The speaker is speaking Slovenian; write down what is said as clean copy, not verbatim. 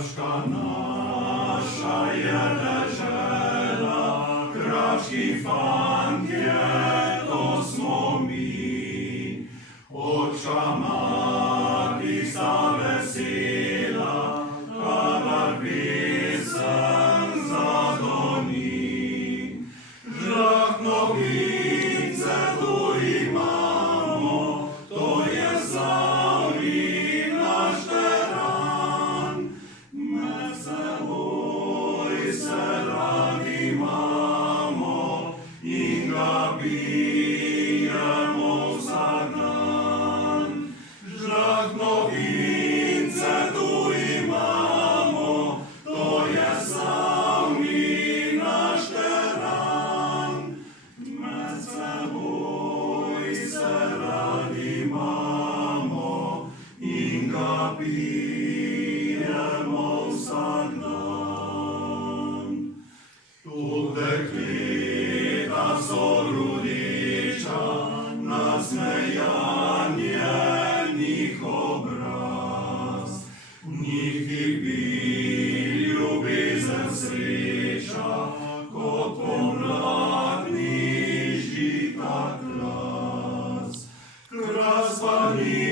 Kraška naša je ležela, kraški fantje, to smo mi. Očka mati sta vesela, kadar pesem zadoni. Žlahtno vince tu imamo, to je Zavrin naš teran. Med seboj se radi imamo in ga pijemo vsak dan. Žlahtno vince tu imamo, to je Zavrin naš teran. Med seboj se radi imamo in ga pijemo vsak dan. Tu dekleta so rudiča, nasmejanje njih obraz. V njih kipi ljubezen sreča, kot pomladni žita glas. Kras pa ni